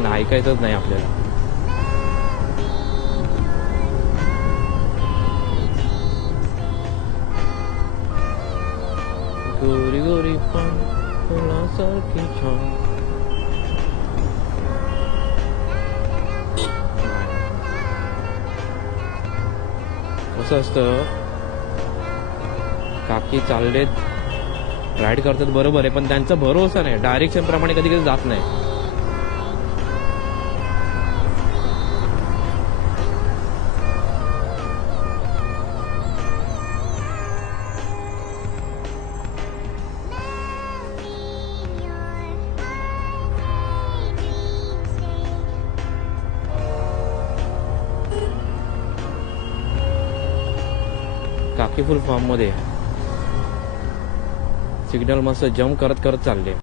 काय ना, ऐकायचंच नाही आपल्याला. गोरी गोरी पण फुलासारखी छान. कसं असतं, काकी चाललेत, राईड करतात बरोबर आहे, पण त्यांचा भरोसा नाही, डायरेक्शन प्रमाणे कधी कधी जात नाही. काकी फुल फॉर्म मध्ये, सिग्नल मस्त जम्प करत करत चालले.